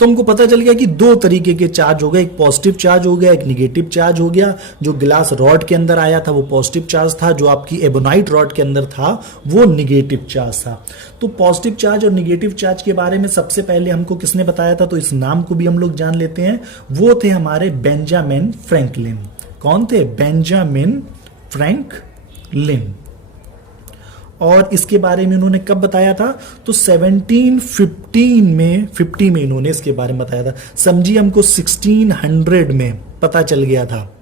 तो हमको पता चल गया कि दो तरीके के चार्ज हो गए, एक पॉजिटिव चार्ज हो गया, एक निगेटिव चार्ज हो गया। जो ग्लास रॉड के अंदर आया था वो पॉजिटिव चार्ज था, जो आपकी एबोनाइट रॉड के अंदर था वो निगेटिव चार्ज था। तो पॉजिटिव चार्ज और निगेटिव चार्ज के बारे में सबसे पहले हमको किसने बताया था, तो इस नाम को भी हम लोग जान लेते हैं। वो थे हमारे बेंजामिन फ्रैंकलिन। कौन थे? Benjamin Franklin. और इसके बारे में उन्होंने कब बताया था, तो 1750 में इन्होंने इसके बारे में बताया था। समझिए हमको 1600 में पता चल गया था,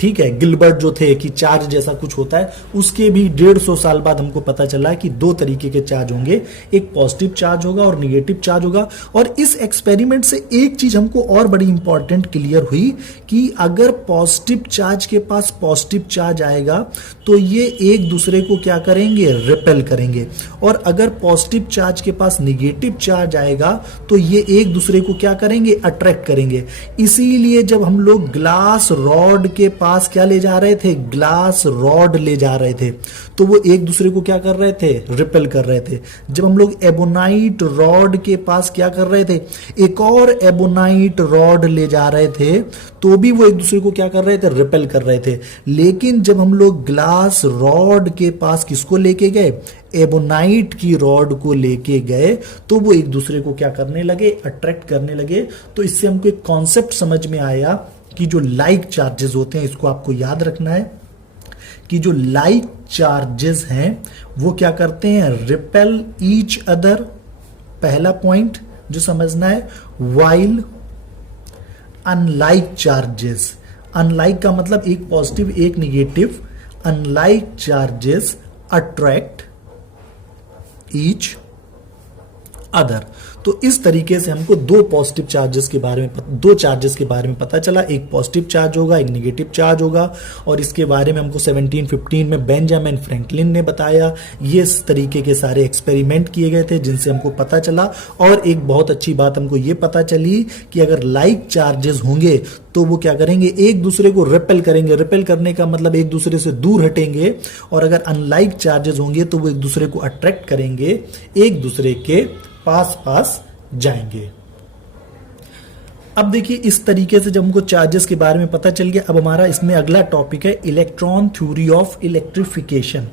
ठीक है। गिलबर्ट जो थे कि चार्ज जैसा कुछ होता है, उसके भी 150 साल बाद हमको पता चला कि दो तरीके के चार्ज होंगे, एक पॉजिटिव चार्ज होगा और निगेटिव चार्ज होगा। और इस एक्सपेरिमेंट से एक चीज हमको और बड़ी इंपॉर्टेंट क्लियर हुई कि अगर पॉजिटिव चार्ज के पास पॉजिटिव चार्ज आएगा तो ये एक दूसरे को क्या करेंगे, रिपेल करेंगे। और अगर पॉजिटिव चार्ज के पास निगेटिव चार्ज आएगा तो ये एक दूसरे को क्या करेंगे, अट्रैक्ट करेंगे। इसीलिए जब हम लोग ग्लास रॉड के पास क्या ले जा रहे थे, ग्लास रॉड ले जा रहे थे, तो वो एक दूसरे को क्या कर रहे थे, रिपेल कर रहे थे। जब हम लोग एबोनाइट रॉड के पास क्या कर रहे थे, एक और एबोनाइट रॉड ले जा रहे थे, तो भी वो एक दूसरे को क्या कर रहे थे, रिपेल कर रहे थे। लेकिन जब हम लोग ग्लास रॉड के पास किसको लेके गए, एबोनाइट की रॉड को लेके गए, तो वो एक दूसरे को क्या करने लगे, अट्रैक्ट करने लगे। तो इससे हमको एक कॉन्सेप्ट समझ में आया कि जो लाइक चार्जेस होते हैं, इसको आपको याद रखना है कि जो लाइक चार्जेस हैं वो क्या करते हैं, रिपेल ईच अदर। पहला पॉइंट जो समझना है, वाइल अनलाइक चार्जेस, अनलाइक का मतलब एक पॉजिटिव एक negative, unlike charges attract each other. तो इस तरीके से हमको दो पॉजिटिव चार्जेस के बारे में, दो चार्जेस के बारे में पता चला, एक पॉजिटिव चार्ज होगा, एक नेगेटिव चार्ज होगा। और इसके बारे में हमको 1715 में बेंजामिन फ्रैंकलिन ने बताया। ये इस तरीके के सारे एक्सपेरिमेंट किए गए थे जिनसे हमको पता चला। और एक बहुत अच्छी बात हमको ये पता चली कि अगर लाइक चार्जेस होंगे तो वो क्या करेंगे, एक दूसरे को रिपेल करेंगे। रिपेल करने का मतलब एक दूसरे से दूर हटेंगे। और अगर अनलाइक चार्जेस होंगे तो वो एक दूसरे को अट्रैक्ट करेंगे, एक दूसरे के पास पास जाएंगे। अब देखिए इस तरीके से जब हमको चार्जेस के बारे में पता चल गया, अब हमारा इसमें अगला टॉपिक है इलेक्ट्रॉन थ्योरी ऑफ इलेक्ट्रिफिकेशन।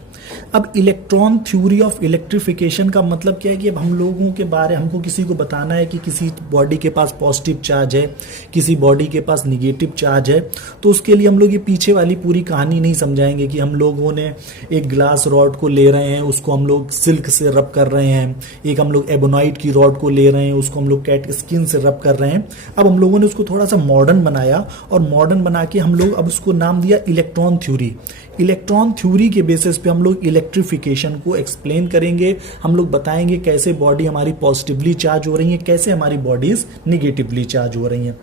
अब इलेक्ट्रॉन थ्योरी ऑफ इलेक्ट्रिफिकेशन का मतलब क्या है कि अब हम लोगों के बारे, हमको किसी को बताना है कि किसी बॉडी के पास पॉजिटिव चार्ज है, किसी बॉडी के पास निगेटिव चार्ज है। तो उसके लिए हम लोग ये पीछे वाली पूरी कहानी नहीं समझाएंगे कि हम लोगों ने एक ग्लास रॉड को ले रहे हैं, उसको हम लोग सिल्क से रब कर रहे हैं, एक हम लोग एबोनाइट की रॉड को ले रहे हैं, उसको हम लोग कैट स्किन से रब कर रहे हैं। अब हम लोगों ने उसको थोड़ा सा मॉडर्न बनाया और मॉडर्न बना के हम लोग अब उसको नाम दिया इलेक्ट्रॉन थ्योरी। इलेक्ट्रॉन थ्योरी के बेसिस पे हम लोग इलेक्ट्रिफिकेशन को एक्सप्लेन करेंगे। हम लोग बताएंगे कैसे बॉडी हमारी पॉजिटिवली चार्ज हो रही है, कैसे हमारी बॉडीज निगेटिवली चार्ज हो रही हैं।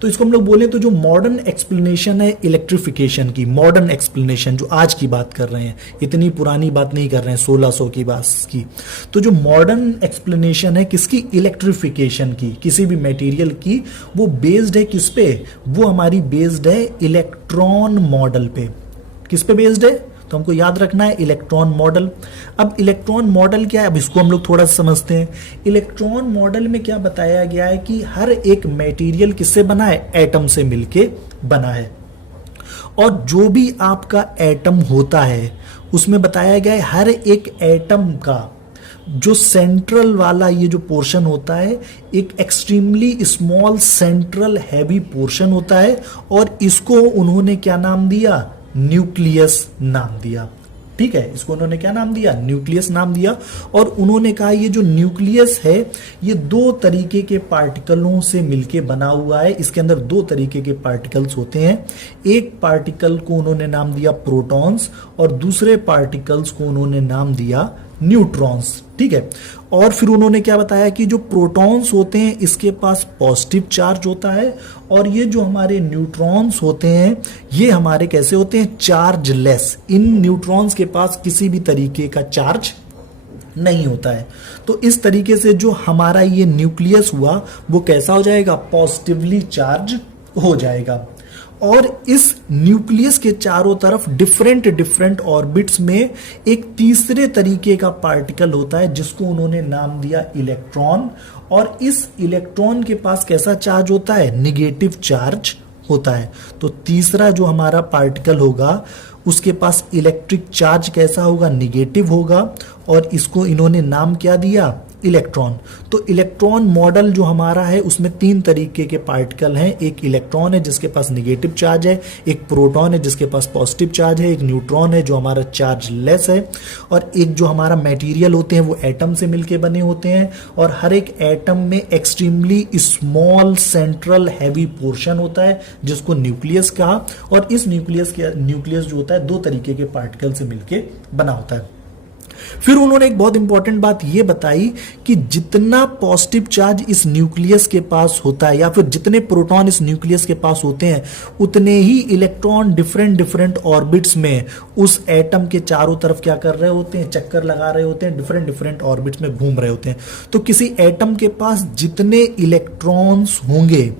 तो इसको हम लोग बोले तो जो मॉडर्न एक्सप्लेनेशन है इलेक्ट्रिफिकेशन की, मॉडर्न एक्सप्लेनेशन जो आज की बात कर रहे हैं, इतनी पुरानी बात नहीं कर रहे हैं 1600 की बात की। तो जो मॉडर्न एक्सप्लेनेशन है किसकी, इलेक्ट्रिफिकेशन की, किसी भी मटेरियल की, वो बेस्ड है किस पे, वो हमारी बेस्ड है इलेक्ट्रॉन मॉडल पे। किस पे बेस्ड है, तो हमको याद रखना है इलेक्ट्रॉन मॉडल। अब इलेक्ट्रॉन मॉडल क्या है, अब इसको हम लोग थोड़ा सा समझते हैं। इलेक्ट्रॉन मॉडल में क्या बताया गया है कि हर एक मटेरियल किससे बना है, एटम से मिलके बना है। और जो भी आपका एटम होता है उसमें बताया गया है हर एक एटम का जो सेंट्रल वाला ये जो पोर्शन होता है एक extremely small central heavy portion होता है। और इसको उन्होंने क्या नाम दिया, न्यूक्लियस नाम दिया। ठीक है, इसको उन्होंने क्या नाम दिया, न्यूक्लियस नाम दिया। और उन्होंने कहा ये जो न्यूक्लियस है ये दो तरीके के पार्टिकलों से मिलके बना हुआ है। इसके अंदर दो तरीके के पार्टिकल्स होते हैं। एक पार्टिकल को उन्होंने नाम दिया प्रोटॉन्स और दूसरे पार्टिकल्स को उन्होंने नाम दिया न्यूट्रॉन्स। ठीक है, और फिर उन्होंने क्या बताया कि जो प्रोटॉन्स होते हैं इसके पास पॉजिटिव चार्ज होता है और ये जो हमारे न्यूट्रॉन्स होते हैं ये हमारे कैसे होते हैं, चार्जलेस। इन न्यूट्रॉन्स के पास किसी भी तरीके का चार्ज नहीं होता है। तो इस तरीके से जो हमारा ये न्यूक्लियस हुआ वो कैसा हो जाएगा, पॉजिटिवली चार्ज हो जाएगा। और इस न्यूक्लियस के चारों तरफ डिफरेंट डिफरेंट ऑर्बिट्स में एक तीसरे तरीके का पार्टिकल होता है जिसको उन्होंने नाम दिया इलेक्ट्रॉन। और इस इलेक्ट्रॉन के पास कैसा चार्ज होता है, निगेटिव चार्ज होता है। तो तीसरा जो हमारा पार्टिकल होगा उसके पास इलेक्ट्रिक चार्ज कैसा होगा, निगेटिव होगा, और इसको इन्होंने नाम क्या दिया, इलेक्ट्रॉन। तो इलेक्ट्रॉन मॉडल जो हमारा है उसमें 3 तरीके के पार्टिकल हैं, एक इलेक्ट्रॉन है जिसके पास निगेटिव चार्ज है, एक प्रोटॉन है जिसके पास पॉजिटिव चार्ज है, एक न्यूट्रॉन है जो हमारा चार्ज लेस है, और एक जो हमारा मटेरियल होते हैं वो एटम से मिलके बने होते हैं, और हर एक एटम में extremely small central heavy portion होता है जिसको न्यूक्लियस कहा, और इस न्यूक्लियस जो होता है 2 तरीके के पार्टिकल से मिलके बना होता है। फिर उन्होंने एक बहुत इंपॉर्टेंट बात यह बताई कि जितना पॉजिटिव चार्ज इस न्यूक्लियस के पास होता है या फिर जितने प्रोटॉन इस न्यूक्लियस के पास होते हैं उतने ही इलेक्ट्रॉन डिफरेंट ऑर्बिट्स में उस एटम के चारों तरफ क्या कर रहे होते हैं, चक्कर लगा रहे होते हैं, डिफरेंट ऑर्बिट्स में घूम रहे होते हैं। तो किसी एटम के पास जितने इलेक्ट्रॉन्स होंगे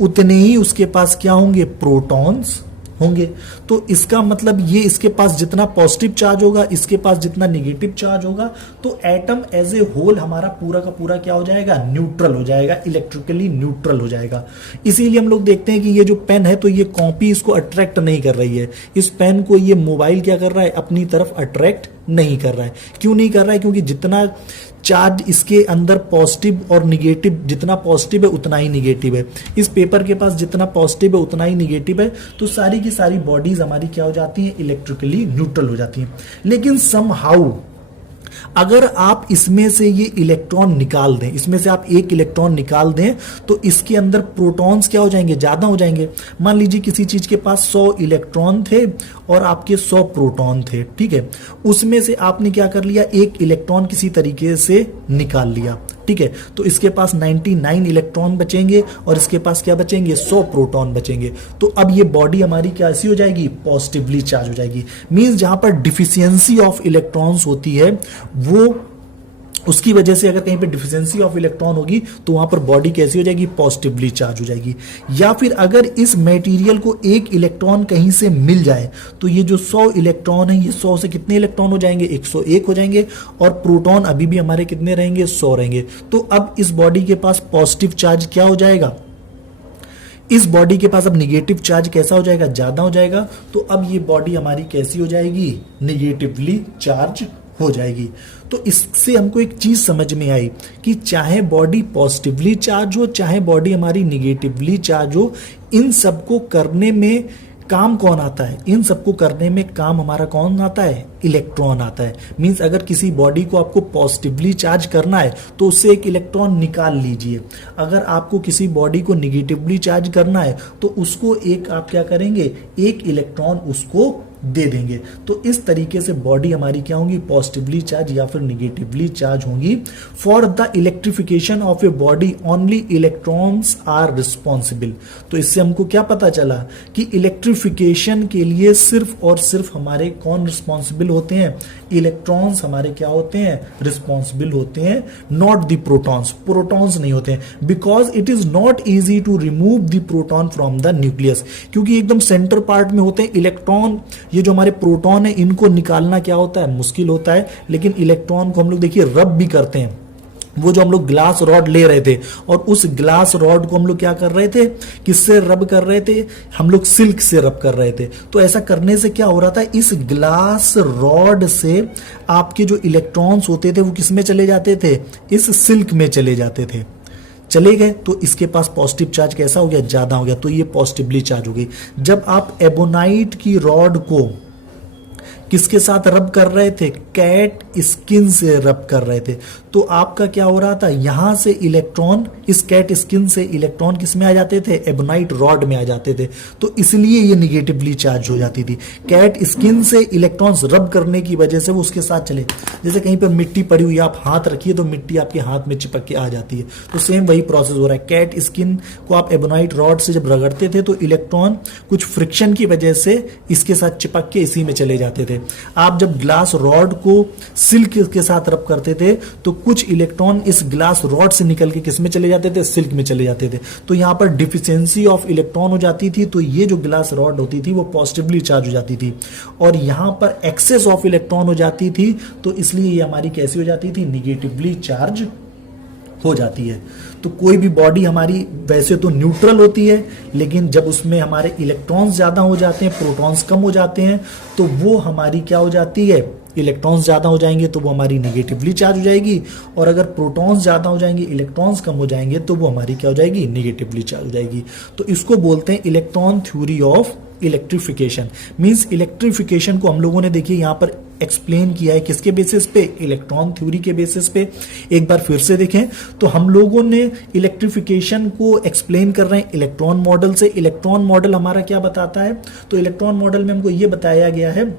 उतने ही उसके पास क्या होंगे, प्रोटॉन्स होंगे। तो इसका मतलब ये इसके पास जितना पॉजिटिव चार्ज होगा, इसके पास जितना नेगेटिव चार्ज होगा, तो एटम एज ए होल हमारा पूरा का पूरा क्या हो जाएगा, न्यूट्रल हो जाएगा, इलेक्ट्रिकली न्यूट्रल हो जाएगा। इसीलिए हम लोग देखते हैं कि ये जो पेन है तो ये कॉपी इसको अट्रैक्ट नहीं कर रही है, इस पेन को ये मोबाइल क्या कर रहा है, अपनी तरफ अट्रैक्ट नहीं कर रहा है। क्यों नहीं कर रहा है, क्योंकि जितना चार्ज इसके अंदर पॉजिटिव और निगेटिव, जितना पॉजिटिव है उतना ही निगेटिव है, इस पेपर के पास जितना पॉजिटिव है उतना ही निगेटिव है, तो सारी की सारी बॉडीज हमारी क्या हो जाती हैं, इलेक्ट्रिकली न्यूट्रल हो जाती हैं। लेकिन समहाउ अगर आप इसमें से ये इलेक्ट्रॉन निकाल दें, इसमें से आप एक इलेक्ट्रॉन निकाल दें तो इसके अंदर प्रोटॉन्स क्या हो जाएंगे, ज्यादा हो जाएंगे। मान लीजिए किसी चीज के पास 100 इलेक्ट्रॉन थे और आपके 100 प्रोटॉन थे, ठीक है, उसमें से आपने क्या कर लिया, एक इलेक्ट्रॉन किसी तरीके से निकाल लिया, ठीक है, तो इसके पास 99 इलेक्ट्रॉन बचेंगे और इसके पास क्या बचेंगे, 100 प्रोटॉन बचेंगे। तो अब ये बॉडी हमारी कैसी हो जाएगी, पॉजिटिवली चार्ज हो जाएगी। मींस जहां पर डिफिशियंसी ऑफ इलेक्ट्रॉन्स होती है वो उसकी वजह से अगर कहीं पे डिफिशियंसी ऑफ इलेक्ट्रॉन होगी तो वहां पर बॉडी कैसी हो जाएगी, पॉजिटिवली चार्ज हो जाएगी। या फिर अगर इस मटेरियल को एक इलेक्ट्रॉन कहीं से मिल जाए तो ये जो 100 इलेक्ट्रॉन है, ये 100 से कितने इलेक्ट्रॉन हो जाएंगे, 101 हो जाएंगे, और प्रोटॉन अभी भी हमारे कितने रहेंगे, 100 रहेंगे। तो अब इस बॉडी के पास पॉजिटिव चार्ज क्या हो जाएगा, इस बॉडी के पास अब निगेटिव चार्ज कैसा हो जाएगा, ज्यादा हो जाएगा। तो अब ये बॉडी हमारी कैसी हो जाएगी, निगेटिवली चार्ज हो जाएगी। तो इससे हमको एक चीज समझ में आई कि चाहे बॉडी पॉजिटिवली चार्ज हो, चाहे बॉडी हमारी निगेटिवली चार्ज हो, इन सबको करने में काम कौन आता है, इन सबको करने में काम हमारा कौन आता है, इलेक्ट्रॉन आता है। मींस अगर किसी बॉडी को आपको पॉजिटिवली चार्ज करना है तो उससे एक इलेक्ट्रॉन निकाल लीजिए, अगर आपको किसी बॉडी को निगेटिवली चार्ज करना है तो उसको एक आप क्या करेंगे, एक इलेक्ट्रॉन उसको दे देंगे। तो इस तरीके से बॉडी हमारी क्या होंगी, पॉजिटिवली चार्ज या फिर निगेटिवली चार्ज होंगी। For the electrification of a body only electrons are responsible. तो इससे हमको क्या पता चला कि इलेक्ट्रिफिकेशन के लिए सिर्फ और सिर्फ हमारे कौन रिस्पॉन्सिबल होते हैं, इलेक्ट्रॉन्स हमारे क्या होते हैं, रिस्पॉन्सिबल होते हैं, नॉट द प्रोटॉन्स। प्रोटॉन्स नहीं होते हैं, because it is not easy to remove the proton from the nucleus, क्योंकि एकदम सेंटर पार्ट में होते हैं इलेक्ट्रॉन। ये जो हमारे प्रोटॉन है इनको निकालना क्या होता है, मुश्किल होता है। लेकिन इलेक्ट्रॉन को हम लोग देखिए रब भी करते हैं, वो जो हम लोग ग्लास रॉड ले रहे थे और उस ग्लास रॉड को हम लोग क्या कर रहे थे, किससे रब कर रहे थे, हम लोग सिल्क से रब कर रहे थे। तो ऐसा करने से क्या हो रहा था, इस ग्लास रॉड से आपके जो इलेक्ट्रॉन्स होते थे वो किस में चले जाते थे, इस सिल्क में चले जाते थे। चले गए तो इसके पास पॉजिटिव चार्ज कैसा हो गया, ज्यादा हो गया, तो ये पॉजिटिवली चार्ज हो गई। जब आप एबोनाइट की रॉड को किसके साथ रब कर रहे थे, कैट स्किन से रब कर रहे थे, तो आपका क्या हो रहा था, यहां से इलेक्ट्रॉन, इस कैट स्किन से इलेक्ट्रॉन किस में आ जाते थे, एबोनाइट रॉड में आ जाते थे। तो इसलिए ये निगेटिवली चार्ज हो जाती थी। कैट स्किन से इलेक्ट्रॉन्स रब करने की वजह से वो उसके साथ चले। जैसे कहीं पर मिट्टी पड़ी हुई, आप हाथ रखिए तो मिट्टी आपके हाथ में चिपक के आ जाती है, तो सेम वही प्रोसेस हो रहा है। कैट स्किन को आप एबोनाइट रॉड से जब रगड़ते थे तो इलेक्ट्रॉन कुछ फ्रिक्शन की वजह से इसके साथ चिपक के इसी में चले जाते थे। आप जब ग्लास रॉड को सिल्क के साथ रब करते थे तो कुछ इलेक्ट्रॉन इस ग्लास रॉड से निकल के किस में चले जाते थे, सिल्क में चले जाते थे। तो यहां पर डिफिशियंसी ऑफ इलेक्ट्रॉन हो जाती थी, तो ये जो ग्लास रॉड होती थी वो पॉजिटिवली चार्ज हो जाती थी, और यहां पर एक्सेस ऑफ इलेक्ट्रॉन हो जाती थी, तो इसलिए ये हमारी कैसी हो जाती थी, निगेटिवली चार्ज हो जाती है। तो कोई भी बॉडी हमारी वैसे तो न्यूट्रल होती है, लेकिन जब उसमें हमारे इलेक्ट्रॉन्स ज़्यादा हो जाते हैं, प्रोटॉन्स कम हो जाते हैं, तो वो हमारी क्या हो जाती है, इलेक्ट्रॉन्स ज़्यादा हो जाएंगे तो वो हमारी नेगेटिवली चार्ज हो जाएगी, और अगर प्रोटॉन्स ज़्यादा हो जाएंगे, इलेक्ट्रॉन्स कम हो जाएंगे, तो वो हमारी क्या हो जाएगी, नेगेटिवली चार्ज हो जाएगी। तो इसको बोलते हैं electron theory of electrification. Means electrification को हम लोगों ने देखिए यहाँ पर एक्सप्लेन किया है किसके बेसिस पे, इलेक्ट्रॉन थ्योरी के बेसिस पे। एक बार फिर से देखें तो हम लोगों ने इलेक्ट्रिफिकेशन को एक्सप्लेन कर रहे हैं इलेक्ट्रॉन मॉडल से। इलेक्ट्रॉन मॉडल हमारा क्या बताता है, तो इलेक्ट्रॉन मॉडल में हमको ये बताया गया है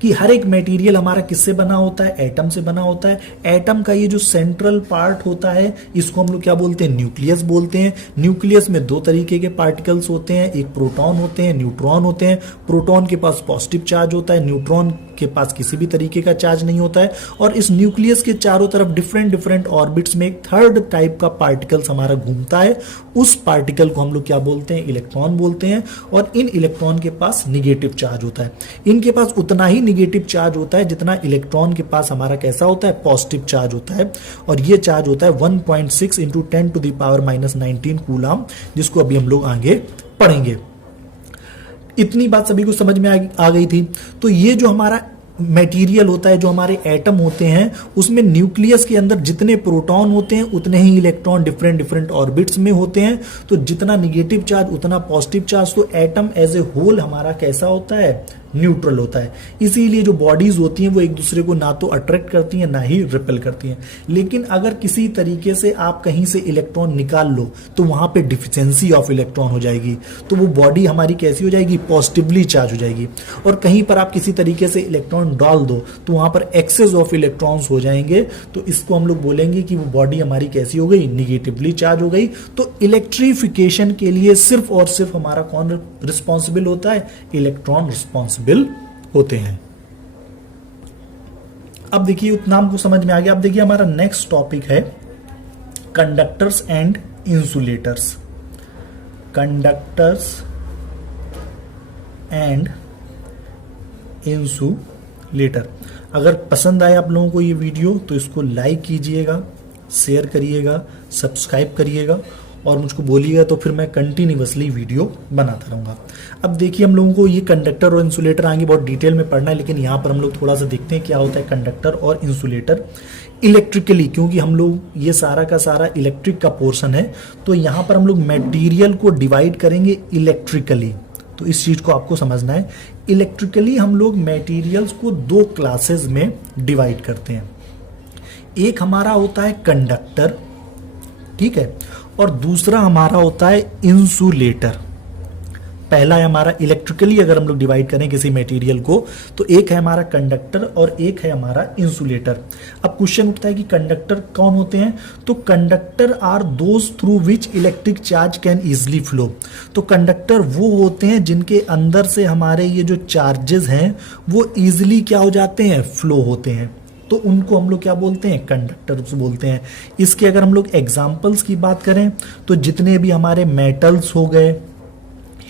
कि हर एक मटेरियल हमारा किससे बना होता है, एटम से बना होता है। एटम का ये जो सेंट्रल पार्ट होता है इसको हम लोग क्या बोलते हैं, न्यूक्लियस बोलते हैं। न्यूक्लियस में दो तरीके के पार्टिकल्स होते हैं, एक प्रोटॉन होते हैं, न्यूट्रॉन होते हैं। प्रोटॉन के पास पॉजिटिव चार्ज होता है, न्यूट्रॉन के पास किसी भी तरीके का चार्ज नहीं होता है। और इस न्यूक्लियस के चारों तरफ डिफरेंट डिफरेंट ऑर्बिट्स में एक थर्ड टाइप का पार्टिकल्स हमारा घूमता है। उस पार्टिकल को हम लोग क्या बोलते हैं, इलेक्ट्रॉन बोलते हैं। और इन इलेक्ट्रॉन के पास निगेटिव चार्ज होता है। इनके पास उतना ही निगेटिव चार्ज होता है जितना इलेक्ट्रॉन के पास हमारा कैसा होता है, पॉजिटिव चार्ज होता है। और ये चार्ज होता है 1.6 इंटू 10⁻⁻19 कूलम, जिसको अभी हम लोग आगे पढ़ेंगे। इतनी बात सभी को समझ में आ गई थी। तो ये जो हमारा मटेरियल होता है, जो हमारे एटम होते हैं, उसमें न्यूक्लियस के अंदर जितने प्रोटॉन होते हैं उतने ही इलेक्ट्रॉन डिफरेंट डिफरेंट ऑर्बिट्स में होते हैं। तो जितना निगेटिव चार्ज उतना पॉजिटिव चार्ज। तो एटम एज ए होल हमारा कैसा होता है, न्यूट्रल होता है। इसीलिए जो बॉडीज होती हैं वो एक दूसरे को ना तो अट्रैक्ट करती हैं ना ही रिपेल करती हैं। लेकिन अगर किसी तरीके से आप कहीं से इलेक्ट्रॉन निकाल लो तो वहां पे डिफिशियंसी ऑफ इलेक्ट्रॉन हो जाएगी, तो वो बॉडी हमारी कैसी हो जाएगी, पॉजिटिवली चार्ज हो जाएगी। और कहीं पर आप किसी तरीके से इलेक्ट्रॉन डाल दो तो वहां पर एक्सेस ऑफ इलेक्ट्रॉन्स हो जाएंगे, तो इसको हम लोग बोलेंगे कि वो बॉडी हमारी कैसी हो गई, निगेटिवली चार्ज हो गई। तो इलेक्ट्रिफिकेशन के लिए सिर्फ और सिर्फ हमारा कौन रिस्पॉन्सिबल होता है, इलेक्ट्रॉन रिस्पॉन्सिबल होते हैं। अब देखिए उतना हमको समझ में आ गया। अब देखिए हमारा नेक्स्ट टॉपिक है conductors and insulators. Conductors and insulator. अगर पसंद आए आप लोगों को ये वीडियो तो इसको लाइक कीजिएगा, शेयर करिएगा, सब्सक्राइब करिएगा और मुझको बोलिएगा, तो फिर मैं कंटिन्यूअसली वीडियो बनाता रहूँगा। अब देखिए हम लोगों को ये कंडक्टर और इंसुलेटर आगे बहुत डिटेल में पढ़ना है, लेकिन यहाँ पर हम लोग थोड़ा सा देखते हैं क्या होता है कंडक्टर और इंसुलेटर इलेक्ट्रिकली, क्योंकि हम लोग ये सारा का सारा इलेक्ट्रिक का पोर्शन है। तो यहाँ पर हम लोग मटेरियल को डिवाइड करेंगे इलेक्ट्रिकली। तो इस चीज को आपको समझना है। इलेक्ट्रिकली हम लोग मटेरियल्स को दो क्लासेस में डिवाइड करते हैं। एक हमारा होता है कंडक्टर, ठीक है, और दूसरा हमारा होता है इंसुलेटर। पहला है हमारा इलेक्ट्रिकली, अगर हम लोग डिवाइड करें किसी मटेरियल को, तो एक है हमारा कंडक्टर और एक है हमारा इंसुलेटर। अब क्वेश्चन उठता है कि कंडक्टर कौन होते हैं, तो conductor are those through which electric charge can easily flow. तो कंडक्टर वो होते हैं जिनके अंदर से हमारे ये जो चार्जेस हैं वो इजिली क्या हो जाते हैं, फ्लो होते हैं। तो उनको हम लोग क्या बोलते हैं, कंडक्टर्स बोलते हैं। इसके अगर हम लोग एग्जाम्पल्स की बात करें तो जितने भी हमारे मेटल्स हो गए,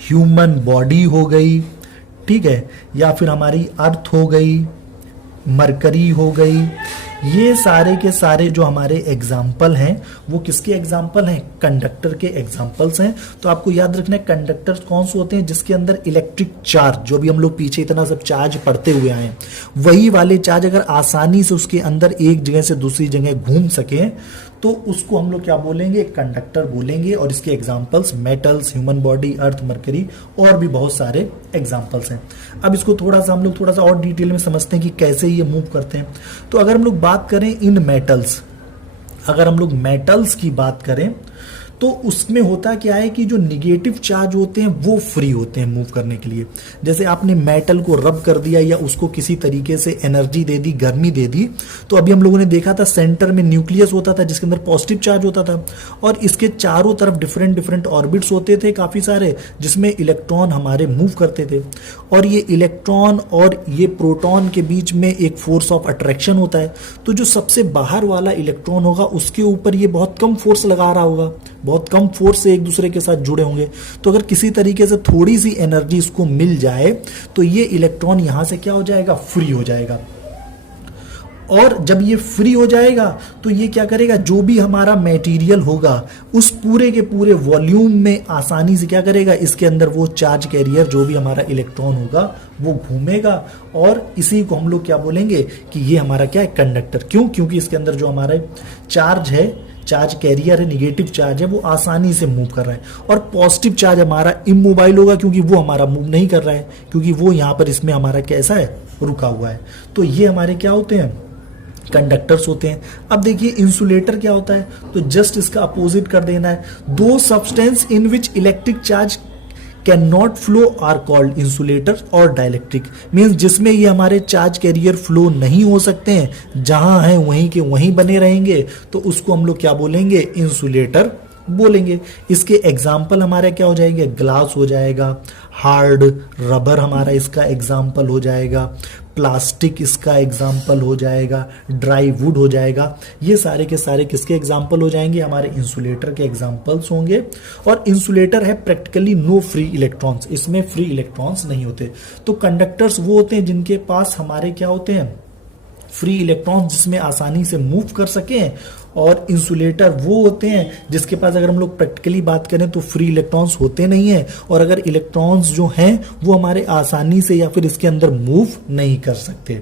ह्यूमन बॉडी हो गई, ठीक है, या फिर हमारी अर्थ हो गई, मरकरी हो गई, ये सारे के सारे जो हमारे एग्जाम्पल हैं वो किसके एग्जाम्पल हैं, कंडक्टर के एग्जाम्पल्स हैं। तो आपको याद रखना है कंडक्टर्स कौन से होते हैं, जिसके अंदर इलेक्ट्रिक चार्ज, जो भी हम लोग पीछे इतना सब चार्ज पढ़ते हुए आए, वही वाले चार्ज अगर आसानी से उसके अंदर एक जगह से दूसरी जगह घूम सके तो उसको हम लोग क्या बोलेंगे, कंडक्टर बोलेंगे। और इसके एग्जाम्पल्स मेटल्स, ह्यूमन बॉडी, अर्थ, मरकरी और भी बहुत सारे एग्जाम्पल्स हैं। अब इसको हम लोग थोड़ा सा और डिटेल में समझते हैं कि कैसे ये मूव करते हैं। तो अगर हम लोग बात करें इन मेटल्स, अगर हम लोग मेटल्स की बात करें तो उसमें होता क्या है कि जो निगेटिव चार्ज होते हैं वो फ्री होते हैं मूव करने के लिए। जैसे आपने मेटल को रब कर दिया या उसको किसी तरीके से एनर्जी दे दी, गर्मी दे दी, तो अभी हम लोगों ने देखा था सेंटर में न्यूक्लियस होता था जिसके अंदर पॉजिटिव चार्ज होता था और इसके चारों तरफ डिफरेंट डिफरेंट ऑर्बिट्स होते थे काफी सारे, जिसमें इलेक्ट्रॉन हमारे मूव करते थे। और ये इलेक्ट्रॉन और ये प्रोटॉन के बीच में एक फोर्स ऑफ अट्रैक्शन होता है। तो जो सबसे बाहर वाला इलेक्ट्रॉन होगा उसके ऊपर ये बहुत कम फोर्स लगा रहा होगा, बहुत कम फोर्स से एक दूसरे के साथ जुड़े होंगे। तो अगर किसी तरीके से थोड़ी सी एनर्जी इसको मिल जाए तो ये इलेक्ट्रॉन यहां से क्या हो जाएगा, फ्री हो जाएगा। और जब ये फ्री हो जाएगा तो ये क्या करेगा, जो भी हमारा मटेरियल होगा उस पूरे के पूरे वॉल्यूम में आसानी से क्या करेगा, इसके अंदर वो चार्ज कैरियर जो भी हमारा इलेक्ट्रॉन होगा वो घूमेगा, और इसी को हम लोग क्या बोलेंगे कि ये हमारा क्या है, कंडक्टर। क्यों? क्योंकि इसके अंदर जो हमारा चार्ज है, चार्ज कैरियर है, निगेटिव चार्ज है, वो आसानी से मूव कर रहा है। और पॉजिटिव चार्ज हमारा इमोबाइल होगा क्योंकि वो हमारा मूव नहीं कर रहा है, क्योंकि वो यहाँ पर इसमें हमारा कैसा है, रुका हुआ है। तो ये हमारे क्या होते हैं, कंडक्टर्स होते हैं। अब देखिए इंसुलेटर क्या होता है, तो जस्ट इसका अपोजिट कर देना है। Those substance in which electric charge can not flow are called insulator और डाइलेक्ट्रिक। मीन्स जिसमें ये हमारे चार्ज कैरियर फ्लो नहीं हो सकते हैं, जहां है वहीं के वहीं बने रहेंगे, तो उसको हम लोग क्या बोलेंगे, इंसुलेटर बोलेंगे। इसके एग्जाम्पल हमारे क्या हो जाएंगे, ग्लास हो जाएगा, हार्ड रबर हमारा इसका एग्जाम्पल हो जाएगा, प्लास्टिक इसका एग्जाम्पल हो जाएगा, ड्राई वुड हो जाएगा। ये सारे के सारे किसके एग्जाम्पल हो जाएंगे, हमारे इंसुलेटर के एग्जाम्पल्स होंगे। और इंसुलेटर है प्रैक्टिकली नो फ्री इलेक्ट्रॉन्स, इसमें फ्री इलेक्ट्रॉन्स नहीं होते। तो कंडक्टर्स वो होते हैं जिनके पास हमारे क्या होते हैं, फ्री इलेक्ट्रॉन्स, जिसमें आसानी से मूव कर सकें। और इंसुलेटर वो होते हैं जिसके पास, अगर हम लोग प्रैक्टिकली बात करें तो फ्री इलेक्ट्रॉन्स होते नहीं है, और अगर इलेक्ट्रॉन्स जो हैं वो हमारे आसानी से या फिर इसके अंदर मूव नहीं कर सकते।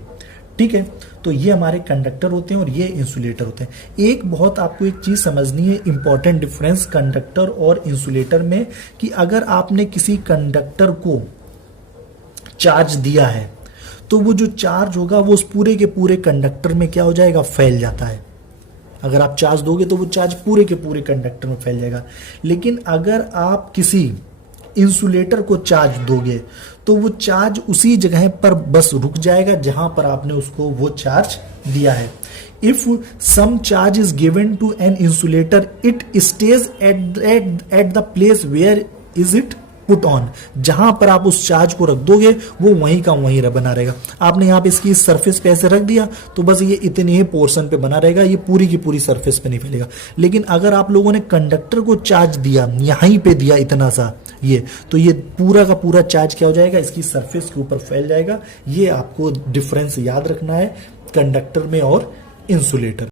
ठीक है, तो ये हमारे कंडक्टर होते हैं और ये इंसुलेटर होते हैं। एक बहुत आपको एक चीज समझनी है, इंपॉर्टेंट डिफरेंस कंडक्टर और इंसुलेटर में, कि अगर आपने किसी कंडक्टर को चार्ज दिया है तो वो जो चार्ज होगा वो उस पूरे के पूरे कंडक्टर में क्या हो जाएगा, फैल जाता है। अगर आप चार्ज दोगे तो वो चार्ज पूरे के पूरे कंडक्टर में फैल जाएगा। लेकिन अगर आप किसी इंसुलेटर को चार्ज दोगे तो वो चार्ज उसी जगह पर बस रुक जाएगा जहां पर आपने उसको वो चार्ज दिया है। If some charge is given to an insulator, it stays at the place where is it put on. जहां पर आप उस चार्ज को रख दोगे वो वहीं का वहीं बना रहेगा। आपने यहाँ पे इसकी सरफेस पे ऐसे रख दिया तो बस ये इतने ही पोर्शन पे बना रहेगा, ये पूरी की पूरी सरफेस पे नहीं फैलेगा। लेकिन अगर आप लोगों ने कंडक्टर को चार्ज दिया, यहीं पे दिया इतना सा, ये तो ये पूरा का पूरा चार्ज क्या हो जाएगा, इसकी सरफेस के ऊपर फैल जाएगा। ये आपको डिफरेंस याद रखना है कंडक्टर में और इंसुलेटर।